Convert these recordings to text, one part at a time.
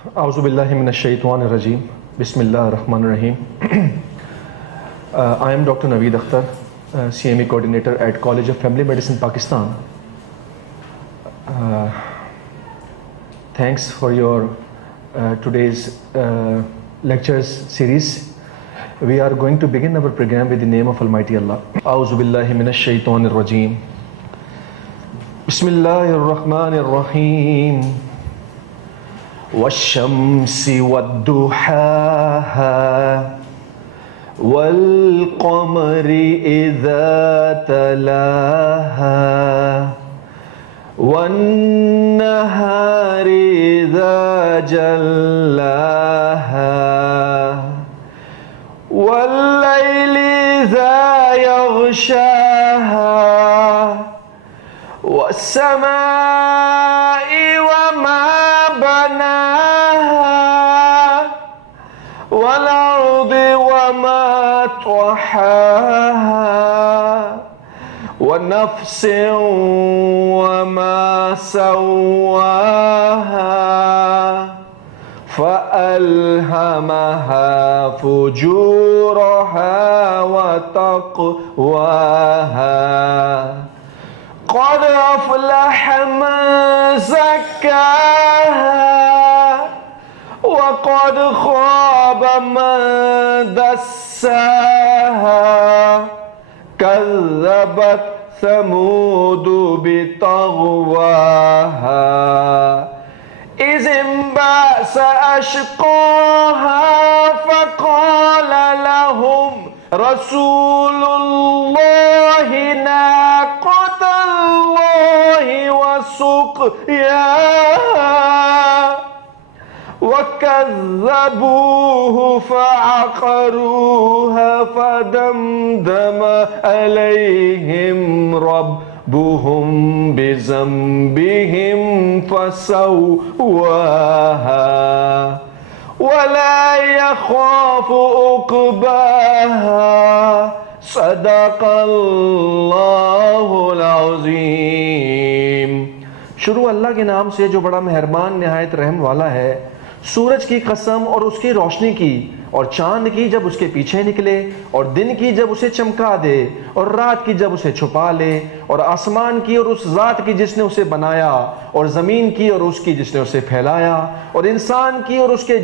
Auzubillahi minash-shaytanir-rajim. Bismillahir-rahmanir-rahim. I am Dr. Naveed Akhtar, CME coordinator at College of Family Medicine, Pakistan. Thanks for your today's lectures series. We are going to begin our program with the name of Almighty Allah. Auzubillahi minash-shaytanir-rajim. Bismillahir-rahmanir-rahim. والشمس والضحاها والقمر إذا تلاها والنهار إذا جلاها والليل إذا يغشاها والسماء وما بناها والأرض وما طحاها ونفس وما سواها فألهمها فجورها وتقواها قد أفلح من زكاها وقد خاب من دساها كذبت ثمود بطغواها إذ انبعث أشقاها فقال لهم رسول الله ناقة الله وسقياها وكذبوه فعقروها فدمدم عليهم ربهم بذنبهم فسواها ولا يخاف عقباها صدق अल्लाहुल अज़ीम। शुरू अल्लाह के नाम से जो बड़ा मेहरबान निहायत रहम वाला है। सूरज की कसम और उसकी रोशनी की, और चांद की जब उसके पीछे निकले, और दिन की जब उसे चमका दे, और रात की जब उसे छुपा ले, और आसमान की और उस जात की जिसने उसे बनाया, और ज़मीन की और उसकी जिसने उसे फैलाया, और इंसान की और उसके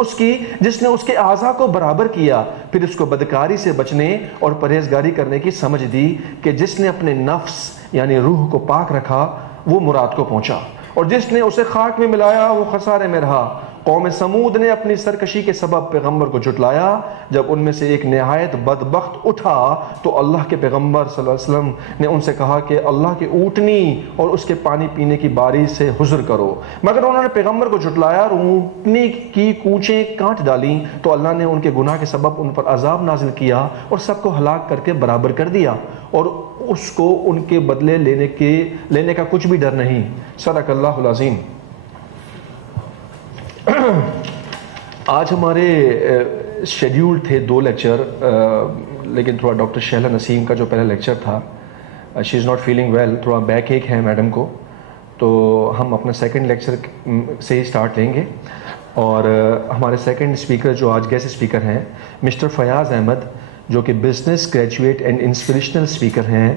उसकी जिसने उसके आज़ा को बराबर किया, फिर उसको बदकारी से बचने और परहेजगारी करने की समझ दी कि जिसने अपने नफ्स यानी रूह को पाक रखा वो मुराद को पहुंचा, और जिसने उसे खाक में मिलाया वो खसारे में रहा। कौम समूद ने अपनी सरकशी के सबब पैगंबर को झुटलाया। जब उनमें से एक निहायत बदबख्त उठा तो अल्लाह के पैगंबर सल्लल्लाहु अलैहि वसल्लम ने उनसे कहा कि अल्लाह की ऊँटनी और उसके पानी पीने की बारी से हुज़्र करो, मगर उन्होंने पैगंबर को झुटलाया और ऊँटनी की कूचें काट डाली तो अल्लाह ने उनके गुनाह के सबब उन पर अजाब नाजिल किया और सबको हलाक करके बराबर कर दिया, और उसको उनके बदले लेने का कुछ भी डर नहीं। सदक़ल्लाहुल अज़ीम। आज हमारे शेड्यूल थे 2 लेक्चर, लेकिन थोड़ा डॉक्टर शहला नसीम का जो पहला लेक्चर था, she is not feeling well, थोड़ा बैक एक है मैडम को, तो हम अपना सेकंड लेक्चर से ही स्टार्ट लेंगे। और हमारे सेकंड स्पीकर जो आज गेस्ट स्पीकर हैं मिस्टर फयाज़ अहमद, जो कि business graduate and inspirational speaker हैं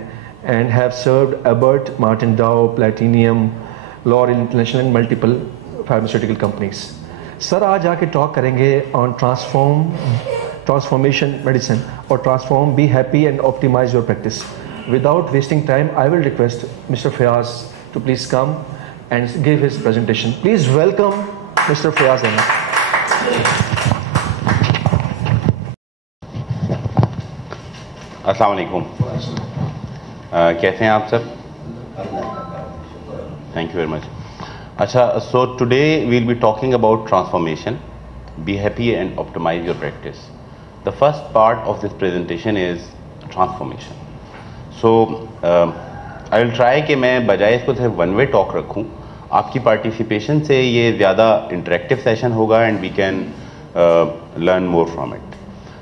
and have served Abbott, Martin Dow, Platinum, Lore International, multiple pharmaceutical companies. Sir आज आके टॉक करेंगे ऑन ट्रांसफॉर्मेशन मेडिसिन और transform, be happy and optimise your practice. Without wasting time I will request mister Fayaz to please come and give his presentation. Please welcome mister Fayaz Ahmed. अस्सलाम वालेकुम। कैसे हैं आप sir? Thank you very much. अच्छा, so today we'll be talking about transformation, be happy and optimize your practice. The first part of this presentation is transformation. So I will try कि मैं बजाय इसको सिर्फ वन वे टॉक रखूं, आपकी पार्टिसिपेशन से ये ज़्यादा इंटरेक्टिव सेशन होगा and we can learn more from it.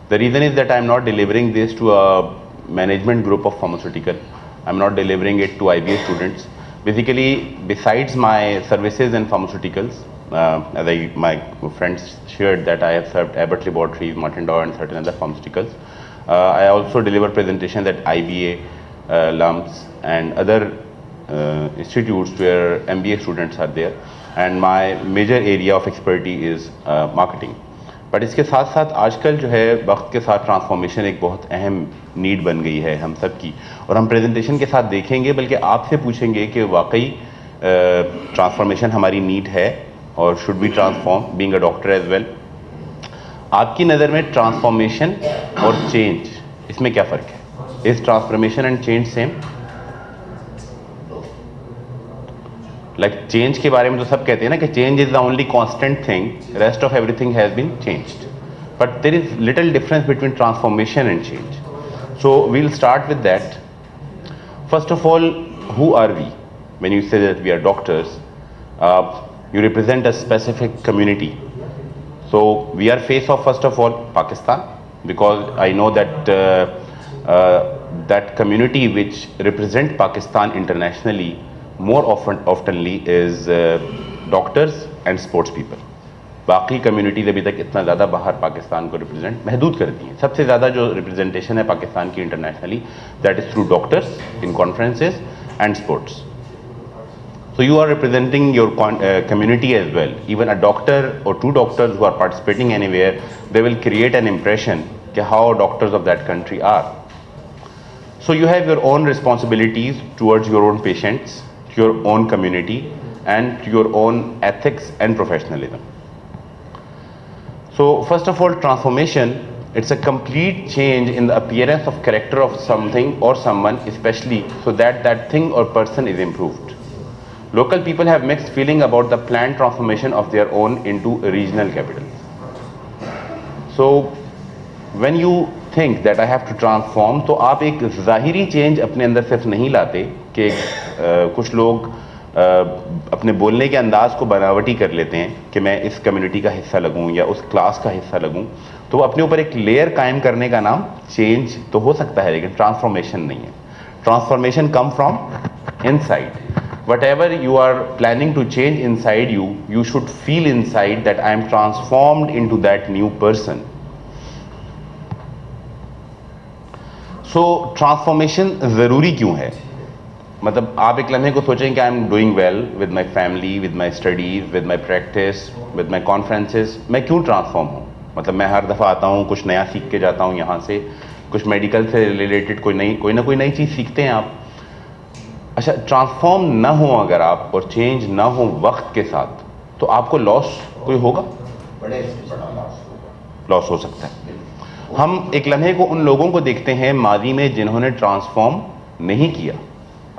The reason is that I am not delivering this to a management group of pharmaceutical. I am not delivering it to IBA students. Basically, besides my services and pharmaceuticals, as my friends shared that I have served Abbott Laboratories, Martin Dow and certain other pharmaceuticals. I also deliver presentations at IBA, LUMS and other institutes where MBA students are there, and my major area of expertise is marketing. But इसके साथ साथ आजकल जो है वक्त के साथ ट्रांसफॉर्मेशन एक बहुत अहम नीड बन गई है हम सब की, और हम प्रेजेंटेशन के साथ देखेंगे बल्कि आपसे पूछेंगे कि वाकई ट्रांसफॉर्मेशन हमारी नीड है और should be transform being a doctor as well. आपकी नज़र में ट्रांसफॉर्मेशन और चेंज इसमें क्या फ़र्क है? Is transformation and change same? Like change के बारे में तो सब कहते हैं ना कि change is the only constant thing, rest of everything has been changed, but there is little difference between transformation and change. So we will start with that. First of all, who are we? When you say that we are doctors, you represent a specific community. So we are face of, first of all, Pakistan, because I know that that community which represent Pakistan internationally more oftenly is doctors and sports people. बाकी कम्युनिटीज अभी तक इतना ज़्यादा बाहर पाकिस्तान को रिप्रेजेंट महदूद करती हैं. सबसे ज़्यादा जो रिप्रेजेंटेशन है पाकिस्तान की internationally, that is through doctors in conferences and sports. So you are representing your community as well. Even a doctor or two doctors who are participating anywhere, they will create an impression of how doctors of that country are. So you have your own responsibilities towards your own patients, your own community, and your own ethics and professionalism. So first of all, transformation, it's a complete change in the appearance of character of something or someone, especially so that that thing or person is improved. Local people have mixed feeling about the planned transformation of their own into regional capitals. So when you think that I have to transform, तो आप एक ज़ाहिरी चेंज अपने अंदर सिर्फ नहीं लाते कि कुछ लोग अपने बोलने के अंदाज को बनावटी कर लेते हैं कि मैं इस कम्युनिटी का हिस्सा लगूं या उस क्लास का हिस्सा लगूं, तो अपने ऊपर एक लेयर कायम करने का नाम चेंज तो हो सकता है, लेकिन ट्रांसफॉर्मेशन नहीं है. Transformation come from inside. Whatever you are planning to change inside you, you should feel inside that I am transformed into that new person. So transformation ज़रूरी क्यों है? मतलब आप एक लम्हे को सोचें कि I am doing well with my family, with my studies, with my practice, with my conferences. मैं क्यों ट्रांसफॉर्म हूँ? मतलब मैं हर दफ़ा आता हूँ, कुछ नया सीख के जाता हूँ यहाँ से, कुछ मेडिकल से रिलेटेड कोई ना कोई नई चीज़ सीखते हैं आप. अच्छा, ट्रांसफॉर्म ना हो अगर आप और चेंज ना हो वक्त के साथ, तो आपको लॉस कोई होगा? लॉस हो सकता है. हम एक लम्हे को उन लोगों को देखते हैं माजी में जिन्होंने ट्रांसफॉर्म नहीं किया,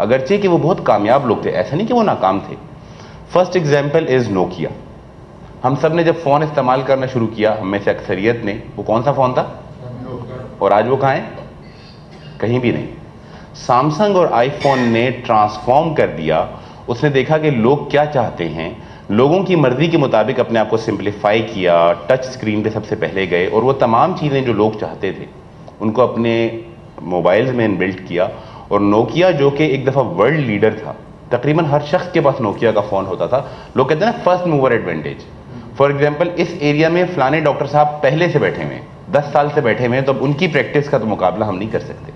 अगरचे कि वो बहुत कामयाब लोग थे, ऐसा नहीं कि वो नाकाम थे. First example is Nokia. हम सब ने जब फ़ोन इस्तेमाल करना शुरू किया, हम में से अक्सरियत ने, वो कौन सा फ़ोन था? और आज वो कहाँ है? कहीं भी नहीं. सैमसंग और आईफोन ने ट्रांसफॉर्म कर दिया. उसने देखा कि लोग क्या चाहते हैं, लोगों की मर्जी के मुताबिक अपने आप को सिंप्लीफाई किया, टच स्क्रीन पे सबसे पहले गए और वो तमाम चीज़ें जो लोग चाहते थे उनको अपने मोबाइल्स में इनबिल्ट किया. और नोकिया जो कि एक दफ़ा वर्ल्ड लीडर था, तकरीबन हर शख्स के पास नोकिया का फ़ोन होता था. लोग कहते हैं ना first mover advantage. For example, इस एरिया में फ़लाने डॉक्टर साहब पहले से बैठे हुए हैं, 10 साल से बैठे हुए हैं, तो अब उनकी प्रैक्टिस का तो मुकाबला हम नहीं कर सकते.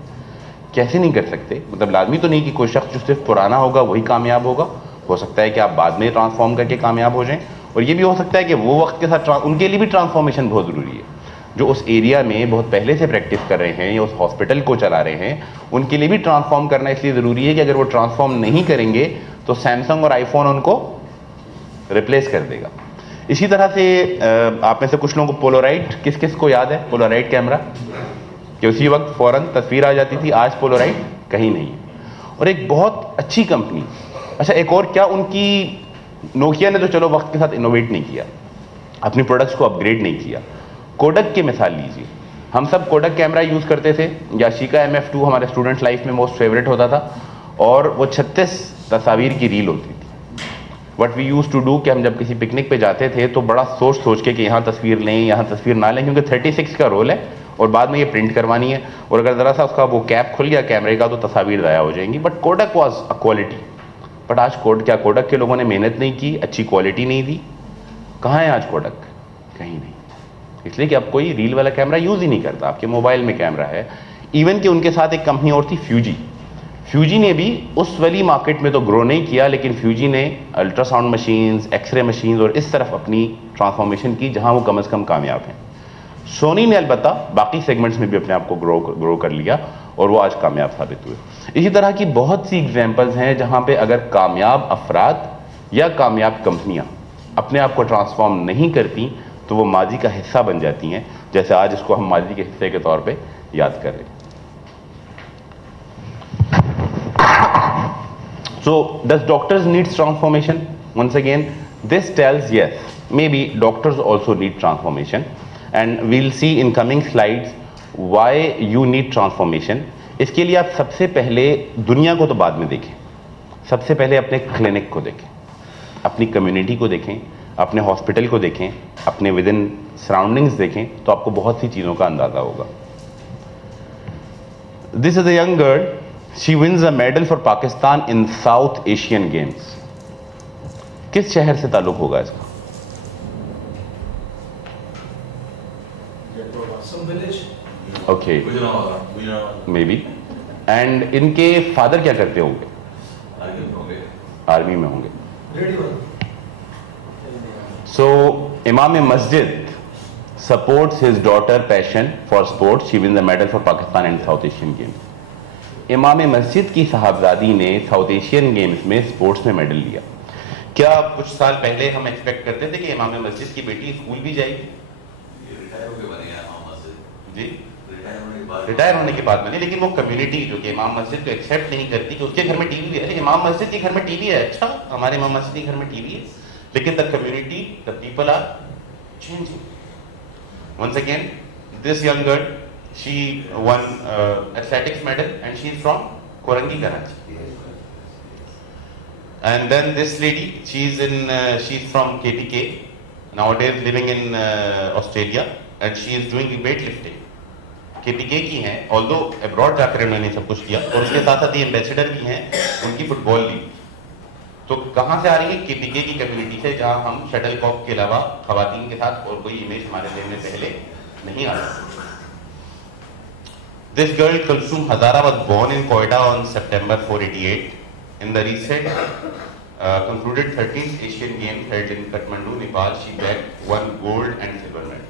कैसे नहीं कर सकते? मतलब लाजमी तो नहीं कि कोई शख्स जो सिर्फ पुराना होगा वही कामयाब होगा. हो सकता है कि आप बाद में ट्रांसफॉर्म करके कामयाब हो जाएं, और ये भी हो सकता है कि वो वक्त के साथ उनके लिए भी ट्रांसफॉर्मेशन बहुत ज़रूरी है. जो उस एरिया में बहुत पहले से प्रैक्टिस कर रहे हैं या उस हॉस्पिटल को चला रहे हैं, उनके लिए भी ट्रांसफॉर्म करना इसलिए ज़रूरी है कि अगर वो ट्रांसफॉर्म नहीं करेंगे तो सैमसंग और आईफोन उनको रिप्लेस कर देगा. इसी तरह से आप में से कुछ लोगों को पोलोराइड, किस किस को याद है पोलोराइड कैमरा? कि उसी वक्त फ़ौरन तस्वीर आ जाती थी. आज पोलोराइड कहीं नहीं है. और एक बहुत अच्छी कंपनी, अच्छा एक और क्या, उनकी नोकिया ने तो चलो वक्त के साथ इनोवेट नहीं किया, अपनी प्रोडक्ट्स को अपग्रेड नहीं किया. कोडक की मिसाल लीजिए. हम सब कोडक कैमरा यूज़ करते थे. याशिका MF2 हमारे स्टूडेंट लाइफ में मोस्ट फेवरेट होता था, और वो 36 तस्वीर की रील होती थी. What we use to do कि हम जब किसी पिकनिक पे जाते थे तो बड़ा सोच के कि यहाँ तस्वीर लें, यहाँ तस्वीर ना लें, क्योंकि 36 का रोल है और बाद में ये प्रिंट करवानी है, और अगर ज़रा सा उसका वो कैप खुल गया कैमरे का तो तस्वीर ज़ाया हो जाएंगी. But Kodak was a quality. But आज कोडक के लोगों ने मेहनत नहीं की, अच्छी क्वालिटी नहीं दी, कहाँ है आज कोडक? कहीं नहीं, इसलिए कि अब कोई रील वाला कैमरा यूज ही नहीं करता, आपके मोबाइल में कैमरा है। इवन कि उनके साथ एक कंपनी और थी फ्यूजी, फ्यूजी ने भी उस वाली मार्केट में तो ग्रो नहीं किया, लेकिन फ्यूजी ने अल्ट्रासाउंड मशीन्स, एक्सरे मशीन्स और इस तरफ अपनी ट्रांसफॉर्मेशन की जहां वो कम से कम कामयाब हैं। सोनी ने अलबत्ता बाकी सेगमेंट्स में भी अपने आप को ग्रो कर लिया और वो आज कामयाब साबित हुए। इसी तरह की बहुत सी एग्जांपल्स हैं जहां पे अगर कामयाब अफराद या कामयाब कंपनियां अपने आप को ट्रांसफॉर्म नहीं करती तो वो माजी का हिस्सा बन जाती हैं, जैसे आज इसको हम माजी के हिस्से के तौर पे याद कर रहे हैं। So does doctors need transformation? Once again, this tells yes, maybe doctors also need transformation, and we'll see in coming slides why you need transformation. इसके लिए आप सबसे पहले दुनिया को तो बाद में देखें, सबसे पहले अपने क्लिनिक को देखें, अपनी कम्युनिटी को देखें, अपने हॉस्पिटल को देखें, अपने विद इन सराउंडिंग्स देखें, तो आपको बहुत सी चीज़ों का अंदाज़ा होगा। This is a young girl, she wins a medal for Pakistan in south Asian games. किस शहर से ताल्लुक होगा इसका? Okay, may be. एंड इनके फादर क्या करते होंगे? आर्मी में होंगे। सो इमाम मस्जिद supports his daughter passion for sports. She wins the medal for Pakistan in South Asian Games. इमाम मस्जिद की साहबजादी ने साउथ एशियन गेम्स में स्पोर्ट्स में मेडल लिया। क्या कुछ साल पहले हम एक्सपेक्ट करते थे कि इमाम मस्जिद की बेटी स्कूल भी जाएगी? जी, रिटायर होने के बाद बने, लेकिन वो कम्युनिटी जो कि इमाम मस्जिद को एक्सेप्ट नहीं करती कि उसके घर में टीवी है। इमाम मस्जिद के घर में टीवी है, अच्छा हमारे इमाम मस्जिद के घर में टीवी है, लेकिन the community, the people are changing. Once again, this young girl, she won athletics medal and she is from Korangi, Karachi. And then this lady, she's from KPK, nowadays living in Australia, and she is doing weightlifting. KPK की हैं, although abroad जाकर उन्होंने सब कुछ किया, और उसके साथ साथ ही एम्बेसडर भी हैं उनकी फुटबॉल लीग। तो कहाँ से आ रही है? केपीके की कम्युनिटी से, जहाँ हम शटल कॉक के अलावा खवातीन के साथ और कोई इमेज हमारे देश में पहले नहीं आ रहा। This girl Kulsoom Hazara was born in Quetta on September 488 in the recent concluded 13th Asian Games held in Kathmandu, Nepal. She bagged 1 gold and silver medal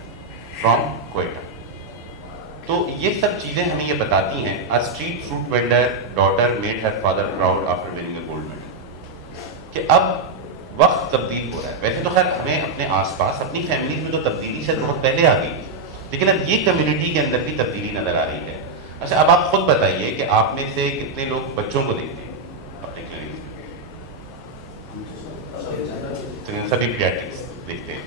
from Quetta. तो ये सब चीजें हमें ये बताती हैं, a street fruit vendor daughter made her father proud after winning a gold medal, कि अब वक्त तब्दील हो रहा है। वैसे तो खैर हमें अपने आसपास, अपनी फैमिली में तो तब्दीली शायद बहुत पहले आ गई, लेकिन अब ये कम्युनिटी के अंदर भी तब्दीली नजर आ रही है। अच्छा, अब आप खुद बताइए कि आप में से कितने लोग बच्चों को देखते हैं अपने क्लिनिक में? सभी पीडियाट्रिक्स देखते हैं।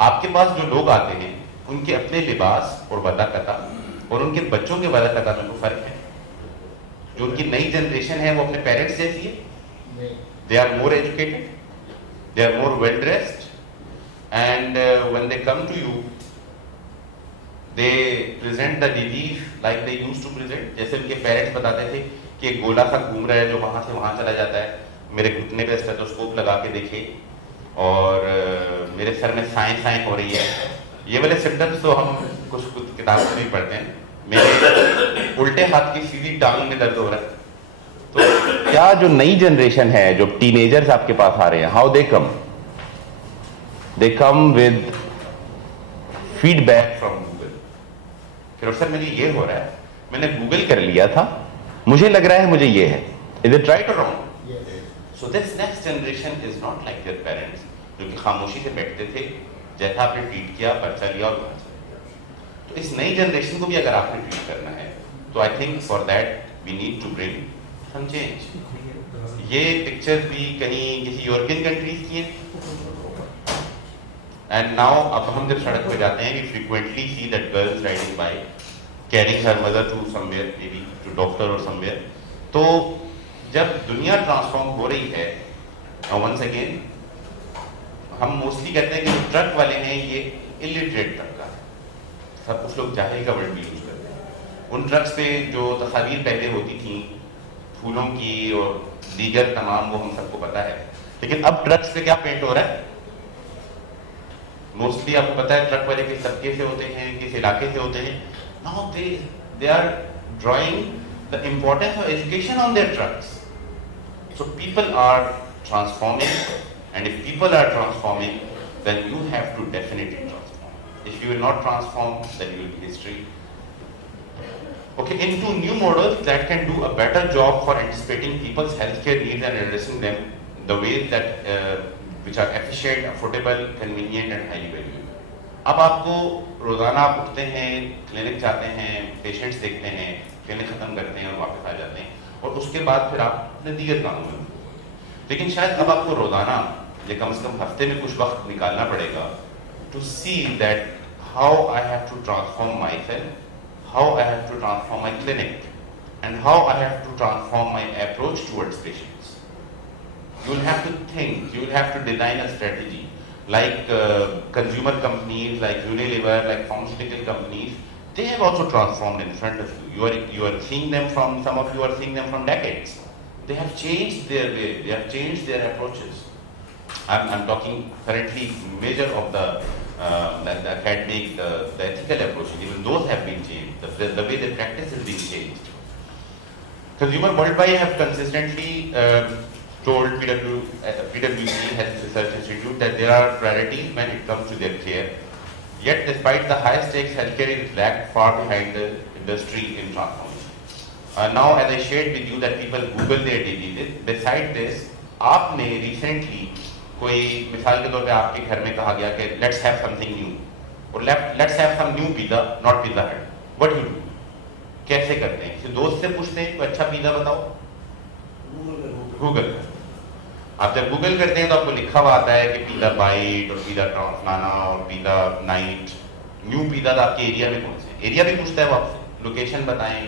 आपके पास जो लोग आते हैं उनके अपने लिबास और वदाकता और उनके बच्चों के वदाकता में कोई फर्क है? जो उनकी नई जनरेशन है वो अपने पेरेंट्स जैसी है। They are more educated, they are more well dressed, and when they come to you, they present the disease like they used to present. जैसे उनके पेरेंट्स बताते थे कि एक गोला सा घूम रहा है जो वहां से वहां चला जाता है, मेरे घुटने पे स्टेथोस्कोप लगा के देखे और मेरे सर में साएं हो रही है। ये वाले सिम्टम्स तो हम कुछ किताबों में भी पढ़ते हैं। मेरे उल्टे हाथ की सीधी टांग में दर्द हो रहा है। तो क्या जो नई जनरेशन है, जो टीनेजर्स आपके पास आ रहे हैं, how they come with feedback from Google. फिर सर मुझे ये हो रहा है, मैंने गूगल कर लिया था, मुझे लग रहा है मुझे ये है। इज इट राइट और wrong? So this next generation is not like their parents, जो कि खामोशी से बैठते थे, जैसा आपने ट्रीट किया, पर्चा लिया और वहां चले गया। तो इस नई जनरेशन को भी अगर आपने ट्रीट करना है तो I think for that we need to bring some change. ये पिक्चर्स भी कहीं किसी यूरोपियन कंट्रीज की हैं। एंड नाउ अब हम जब सड़क पे जाते हैं, we frequently see that girls riding bike carrying her mother to somewhere, may be to doctor और समवेयर। तो जब दुनिया ट्रांसफॉर्म हो रही है, वंस अगेन हम मोस्टली कहते हैं कि जो ट्रक वाले हैं ये इलिटरेट ट्रक का है, सब कुछ लोग जाहिल का वर्ड भी यूज करते हैं। उन ट्रक्स पे जो तस्वीर पहले होती थी फूलों की और दीगर तमाम, वो हम सबको पता है, लेकिन अब ट्रक्स पे क्या पेंट हो रहा है? मोस्टली आपको पता है ट्रक वाले किस तबके से होते हैं, किस इलाके से होते हैं. Now they are drawing the importance of education on their trucks. So people are transforming, and if people are transforming, then you have to definitely transform. If you will not transform, then you will be history. Okay, into new models that can do a better job for anticipating people's healthcare needs and addressing them the ways that which are efficient, affordable, convenient, and highly valuable. अब आपको रोजाना आप उठते हैं, क्लिनिक जाते हैं, पेशेंट्स देखते हैं, क्लिनिक खत्म करते हैं और वापस आ जाते हैं, और उसके बाद फिर आप अपने दीगर कामों में. लेकिन शायद अब आपको रोजाना या कम से कम हफ्ते में कुछ वक्त निकालना पड़ेगा to see that how I have to transform myself, how I have to transform my clinic, and how I have to transform my approach towards patients. You will have to think, you will have to design a strategy like consumer companies, like Unilever, like pharmaceutical companies. They have also transformed in front of you. You are seeing them from, some of you are seeing them from decades. They have changed their way, they have changed their approaches. I'm talking currently major of the academic, the ethical approaches, even those have been changed. The way they practice is being changed. Consumer worldwide have consistently told PwC Health Research Institute that there are priorities when it comes to their care. Yet, despite the high stakes, healthcare is lagged far behind the industry in transformation. Now, as I shared with you that people Google their diseases. Besides this, आपने recently कोई मिसाल के तौर पे आपके घर में कहा गया कि let's have something new, और let's have some new pizza, not Pizza Hut. What you do? कैसे करते हैं? किसी दोस्त से पूछते हैं कोई अच्छा पिज़्ज़ा बताओ? गूगल. आप जब गूगल करते हैं तो आपको लिखा हुआ आता है कि पिज़्ज़ा बाइट और पिज़्ज़ा ट्रांसलाना और पिज़्ज़ा नाइट. न्यू पिज़्ज़ा आपके एरिया में कौन से? एरिया भी पूछता है वो आपसे, लोकेशन बताएं,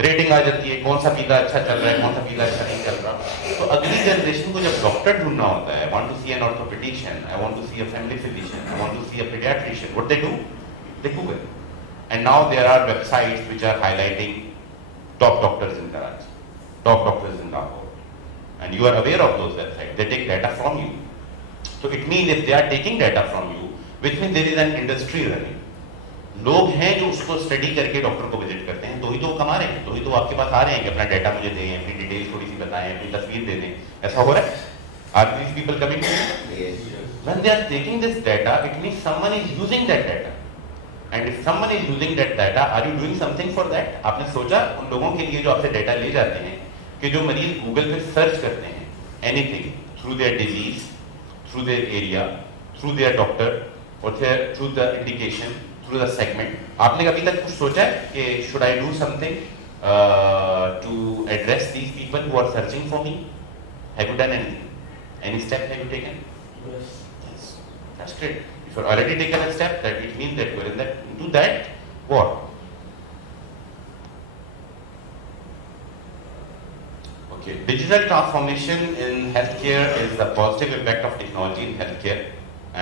रेटिंग आ जाती है, कौन सा पिज़्ज़ा अच्छा चल रहा है, कौन सा पिज़्ज़ा अच्छा नहीं चल रहा. तो अगली जनरेशन को जब डॉक्टर ढूंढना होता है, I want to see an orthopaedician, I want to see a family physician, I want to see a paediatrician, what they do? They Google. And now there are websites which are highlighting top doctors in Karachi, top doctors in Lahore. And you are aware of those websites. They take data from you. So it means if they are taking data from you, which means there is an industry running. लोग हैं जो उसको स्टडी करके डॉक्टर को विजिट करते हैं, तो ही तो वो कमा रहे हैं, तो ही तो आपके पास आ रहे हैं कि अपना डाटा मुझे दें, अपनी डिटेल्स थोड़ी सी बताएं, अपनी तस्वीर दे दें. ऐसा हो रहा है? Are these people coming to you? When they are taking this data, it means someone is using that data. And if someone is using that data, are you doing something for that? आपने सोचा उन लोगों के लिए जो आपसे डाटा ले जाते हैं कि जो मरीज गूगल पे सर्च करते हैं anything through their disease, through their area, through their doctor, और through the indication, through the segment, आपने कभी तक कुछ सोचा है कि should I do something to address these people who are searching for me? Have you done anything? Any step have you taken? Yes. That's great. If you have already taken a step, that it means that you are in that, into that what? Okay. Digital transformation in healthcare is the positive impact of technology in healthcare,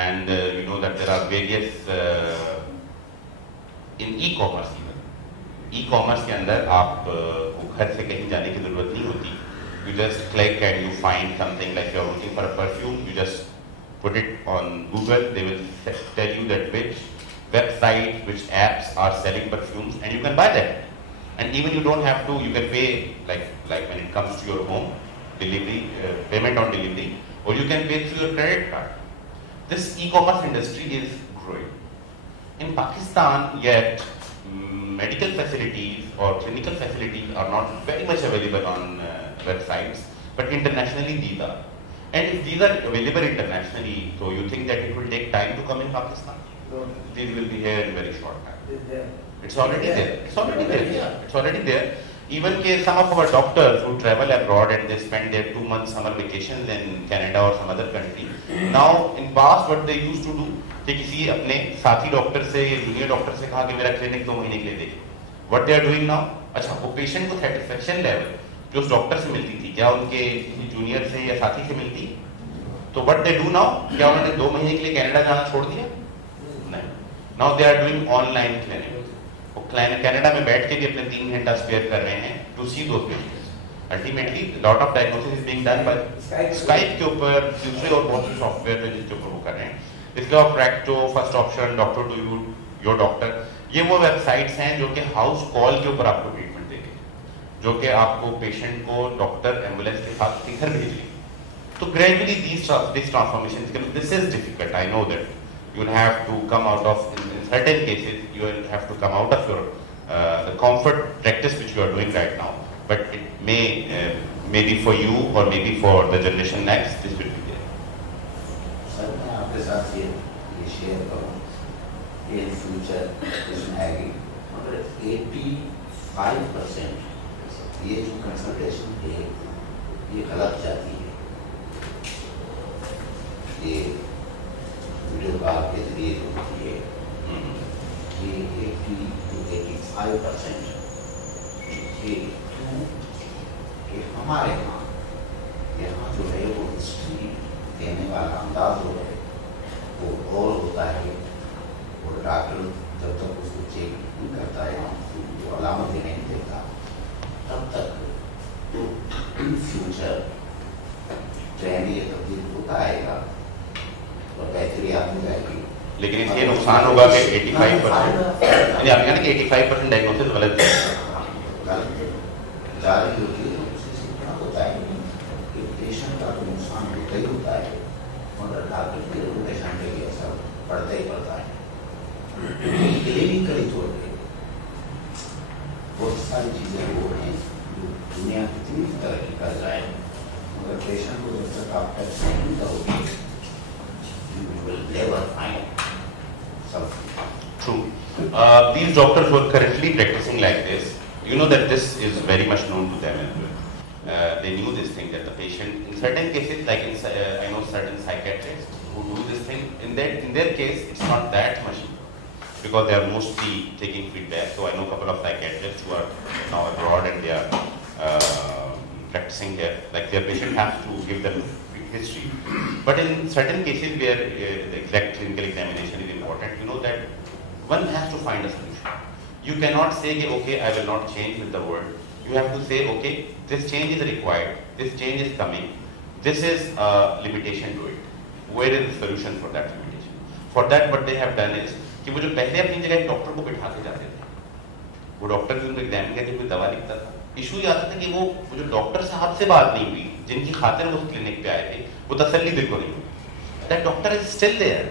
and you know that there are various in e-commerce even. E-commerce के अंदर आप घर से कहीं जाने की जरूरत नहीं होती. You just click and you find something, like you are looking for a perfume. You just put it on Google. They will tell you that which websites, which apps are selling perfumes, and you can buy them. And even you don't have to, you can pay like when it comes to your home, delivery, payment on delivery, or you can pay through your credit card. This e-commerce industry is growing. In Pakistan, yet medical facilities or clinical facilities are not very much available on websites, but internationally these are. And if these are available internationally, so you think that it will take time to come in Pakistan? No. These will be here in very short time. It's It's already there. It's already there. Yeah, it's already there. Even some of our doctors who travel abroad and they spend their 2 months summer vacations in Canada or some other country. Now, in past, what they used to do, कि किसी अपने साथी डॉक्टर से या junior doctor से कहा कि मेरा क्लिनिक 2 महीने के लिए देखिए. What they are doing now? अच्छा, वो पेशेंट को सेटिस्फेक्शन लेवल जो उस डॉक्टर से मिलती थी, क्या उनके किसी जूनियर से या साथी से मिलती? तो what they do now? क्या उन्होंने 2 महीने के लिए कनाडा जाना छोड़ दिया? नहीं. Now they are doing online clinic. Canada में बैठ के भी अपने 3 घंटा स्पेयर कर रहे हैं to see those patients. Ultimately lot of diagnosis is being done by Skype के ऊपर, दूसरे और बहुत से सॉफ्टवेयर हैं जिसके ऊपर वो कर रहे हैं. इसलिए आप ट्रैक जो first option, doctor to you, your doctor, ये वो वेबसाइट्स हैं जो कि हाउस कॉल के ऊपर आपको ट्रीटमेंट देंगे, जो कि आपको पेशेंट को डॉक्टर एम्बुलेंस के साथ अपने घर भेजेंगे. तो gradually this transformation, this is difficult, I know that. You will have to come out of, in certain cases, you will have to come out of your the comfort practice which you are doing right now. But it maybe for you or maybe for the generation next, this will be there. Sir, मैं आपके साथ ये शेयर करूँ कि in future इसमें आएगी, मगर 85% ये जो कंसल्टेशन है ये गलत जाती है. ये वीडियो कॉल के जरिए जो होती है ये 80 to 85% कि हमारे यहाँ जो है वो हिस्ट्री देने वाला अंदाज हो है वो और होता है. और डॉक्टर जब तक उसको चेक नहीं करता है, वो अलामतें नहीं देता, तब तक तो इन फ्यूचर ट्रेंड ये तब्दील होता आएगा और बेहतरी आती जाएगी. लेकिन इसके नुकसान होगा कि 85%, यानी आपने कहा ना कि 85% डायग्नोसिस गलत है. जारी होती है, उससे सीखना होता है कि पेशेंट का तो नुकसान होता ही होता है, मगर डॉक्टर के पेशेंट पे भी असर पड़ता ही पड़ता है. क्लिनिकली तौर पे बहुत सारी चीज़ें वो हैं जो दुनिया कितनी तरक्की कर जाए, मगर पेशेंट को जब तक आप टच नहीं करोगे, you will never find something. True. These doctors who are currently practicing like this, you know that this is very much known to them as well. They knew this thing that the patient, in certain cases, like I know certain psychiatrists who do this thing. In their case, it's not that much because they are mostly taking feedback. So I know a couple of psychiatrists who are now abroad and they are practicing here. Like their patient has to give them history. But in certain cases where the exact clinical examination is important, you know that one has to find a solution. You cannot say, okay, I will not change with the world. You have to say, okay, this change is required, this change is coming, this is a limitation to it. Where is the solution for that limitation? For that, what they have done is कि वो जो पहले अपनी जगह एक डॉक्टर को बिठा के जाते थे, वो डॉक्टर भी उनको एग्जामिन करके कोई दवा लिखता था. इशू ये आता था कि वो जो डॉक्टर साहब से बात नहीं हुई, जिनकी खातिर वो उस क्लिनिक पे आए थे, वो तसल्ली दिल को नहीं हुई. That doctor is still there.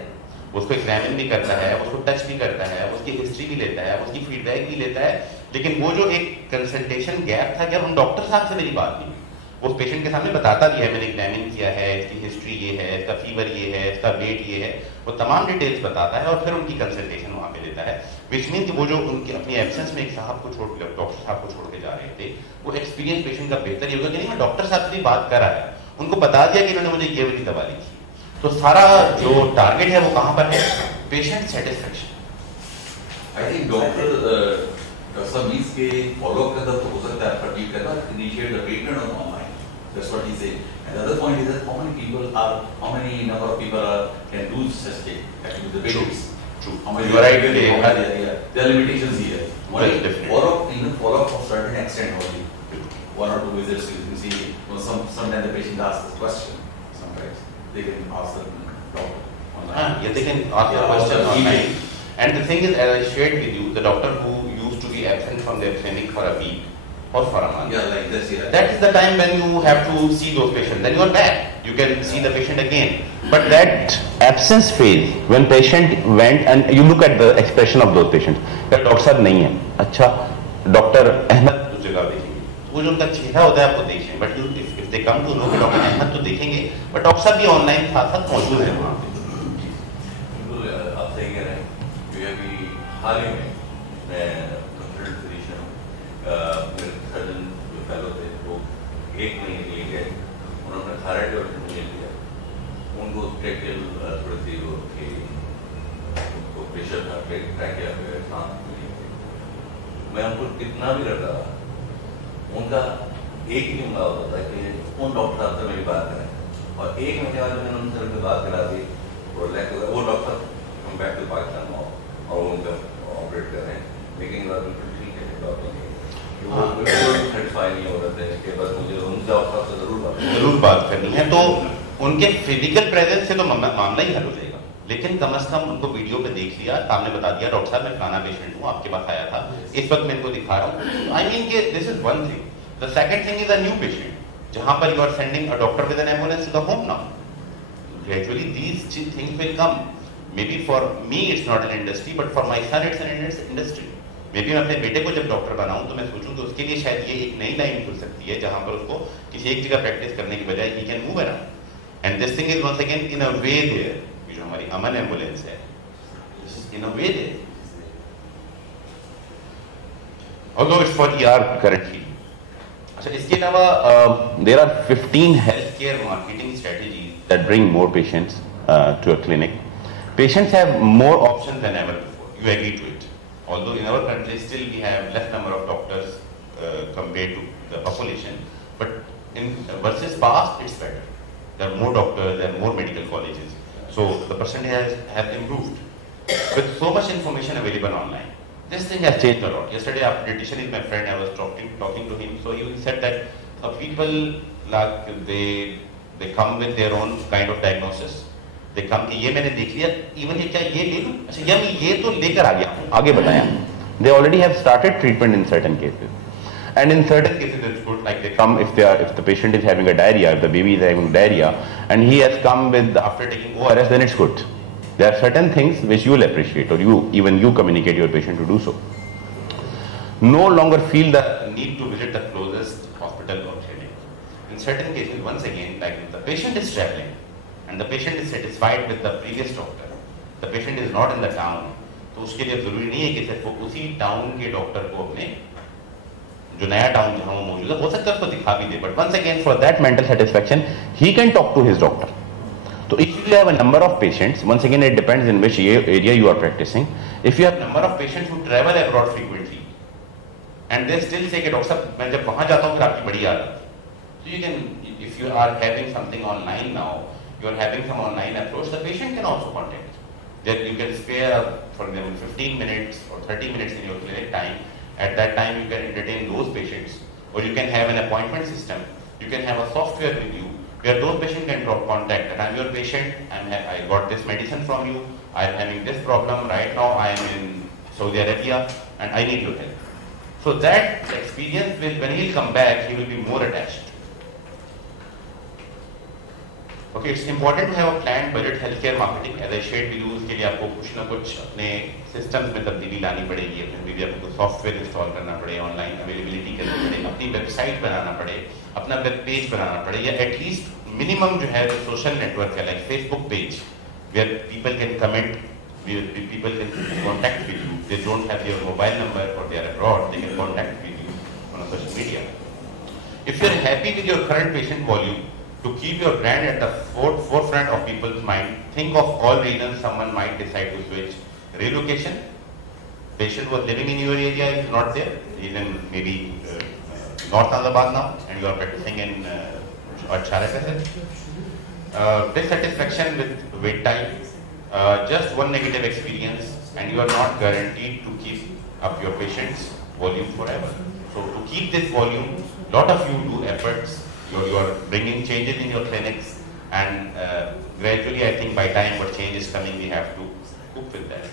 उसको एग्जामिन भी करता है, उसको टच भी करता है, उसकी हिस्ट्री भी लेता है, उसकी फीडबैक भी लेता है. लेकिन वो जो एक कंसल्टेशन गैप था कि अब उन डॉक्टर साहब से मेरी बात नहीं, वो पेशेंट के सामने बताता भी है, मैंने एग्जामिन किया है, इसकी हिस्ट्री ये है, इसका फीवर ये है, इसका वेट ये है, वो तमाम डिटेल्स बताता है और फिर उनकी कंसल्टेशन वहाँ पे देता है. विच मीन कि वो जो उनकी अपनी एब्सेंस में एक साहब को डॉक्टर साहब को छोड़ के जा रहे थे, वो एक्सपीरियंस पेशेंट का बेहतर ही होगा कि नहीं मैं डॉक्टर साहब से बात कर आया, उनको बता दिया कि इन्होंने मुझे ये वाली दवा लिखी. तो सारा जो टारगेट है वो कहाँ पर है? Patient satisfaction. I think doctor means के फॉलोअप करता तो हो सकता है पर ठीक करना initiate the treatment on online. That's what he said. And the other point is that how many number of people can do such thing? Actually, the patients. True. How many You are right. There are limitations here. Follow-up of certain extent only. 1 or 2 visits, you can see. Sometimes the patient asks this question. Sometimes they can ask the doctor. Yeah, they can ask the question online. And the thing is, as I shared with you, the doctor who used to be absent from their clinic for a week or for a month. Yeah, like this. Yeah. That is the time when you have to see those patients. Then you are back. You can see the patient again. But that absence phase, when patient went and you look at the expression of those patients, that doctor साहब नहीं है, अच्छा डॉक्टर अहमद उस जगह देखेंगे, वो जो उनका चेहरा होता है आपको देखें. But if they come to know कि डॉक्टर अहमद तो देखेंगे, but डॉक्टर साहब भी ऑनलाइन साथ मौजूद है वहाँ पे. बिल्कुल आप सही कह रहे हैं. ये अभी हाल ही में मैं कंसल्टेंट फिजिशियन मेरे सर्जन जो फेलो थे वो 1 महीने के लिए गए. उन्होंने थायराइड और इंसुलिन लिया. उनको ट्रैकियल थोड़ी सी वो कि उनको प्रेशर था ट्रैकिया पे सांस मिली. मैं उनको कितना भी रखा उनका एक ही जुमला होता था कि उन डॉक्टर साहब से मेरी बात करें. और 1 महीने बाद मैंने उनसे बात करा दी वो डॉक्टर हम बैक टू पाकिस्तान और उनका ऑपरेट कर रहे हैं. लेकिन बिल्कुल ठीक है डॉक्टर नहीं हो रहा था. इसके बाद मुझे उनसे आपसे जरूर बात करनी है. तो उनके फिजिकल प्रेजेंस से तो मामला ही हल हो जाएगा. लेकिन कम से कम उनको वीडियो पे देख लिया, सामने बता दिया डॉक्टर साहब मैं फलाना पेशेंट हूँ, आपके पास आया था, इस वक्त मैं इनको दिखा रहा हूँ. आई मीन के this is one thing. The second thing is a new patient, जहां पर you are sending a doctor with an ambulance to the home now. Gradually these things will come. May be for me it's not an industry, but for my son it's an industry. May be मैं अपने बेटे को जब डॉक्टर बनाऊं तो मैं सोचूं कि उसके लिए शायद ये एक नई लाइन खुल सकती है, जहां पर उसको किसी एक जगह प्रैक्टिस करने की बजाय he can move around. And this thing is once again in a way there. ये जो हमारी अमन एम्बुलेंस है, in a way there. Although it's for ER currently. अच्छा, इसके अलावा there are 15 healthcare marketing strategies that bring more patients to a clinic. Patients have more options than ever before. You agree to it. Although in our country still we have less number of doctors compared to the population, but in versus past it's better. There are more doctors, there are more medical colleges, so the percentage has improved. With so much information available online, this thing has changed a lot. Yesterday, our dietitian is my friend. I was talking to him. So he said that people like they come with their own kind of diagnosis. They come कि ये मैंने देख लिया, even ये क्या ये ले लूँ? अच्छा या मैं ये तो लेकर आ गया हूँ, आगे बताया. They already have started treatment in certain cases, and in certain cases it's good. Like they come if the patient is having a diarrhea, if the baby is having diarrhea, and he has come with after taking ORS, then it's good. There are certain things which you will appreciate, or even you communicate your patient to do so. No longer feel the need to visit the closest hospital or clinic. In certain cases, once again, like if the patient is traveling and the patient is satisfied with the previous doctor, the patient is not in the town, तो उसके लिए जरूरी नहीं है कि सिर्फ वो उसी टाउन के डॉक्टर को अपने जो नया टाउन जहां वो मौजूद है हो सकता है उसको दिखा भी दे. But once again, for that mental satisfaction, he can talk to his doctor. So if you have a number of patients, once again it depends in which area you are practicing. If you have number of patients who travel abroad frequently, and they still say कि डॉक्टर साहब मैं जब वहाँ जाता हूँ फिर आपकी बड़ी आदत. So you can, if you are having something online now, you are having some online approach, the patient can also contact. That you can spare, for example, 15 minutes or 30 minutes in your clinic time. At that time you can entertain those patients, or you can have an appointment system. You can have a software with you, where those patients can contact that I'm your patient, I got this medicine from you, I'm having this problem, right now I am in Saudi Arabia and I need your help. So that experience, when he will come back, he will be more attached. Okay, it's important to have a planned budget healthcare marketing. As I shared with you, उसके लिए आपको कुछ ना कुछ अपने systems में तब्दीली लानी पड़ेगी, अपने भी आपको सॉफ्टवेयर इंस्टॉल करना पड़े, ऑनलाइन अवेलेबिलिटी करनी पड़े, अपनी वेबसाइट बनाना पड़े, अपना वेब पेज बनाना पड़े, या एटलीस्ट मिनिमम जो है सोशल नेटवर्क है like Facebook page where people can comment, people can contact with you. They don't have your mobile number or they are abroad, they can contact with you on a social media. If you are happy with your current patient volume, to keep your brand at the forefront of people's mind, think of all reasons someone might decide to switch. Relocation, patient was living in your area is not there, even maybe North Ahmedabad now, and you are practicing in Chharakasar. Dissatisfaction with wait time, just one negative experience, and you are not guaranteed to keep up your patient's volume forever. So to keep this volume, lot of you do efforts. You are bringing changes in your clinics, and gradually, I think by time what change is coming, we have to cope with that.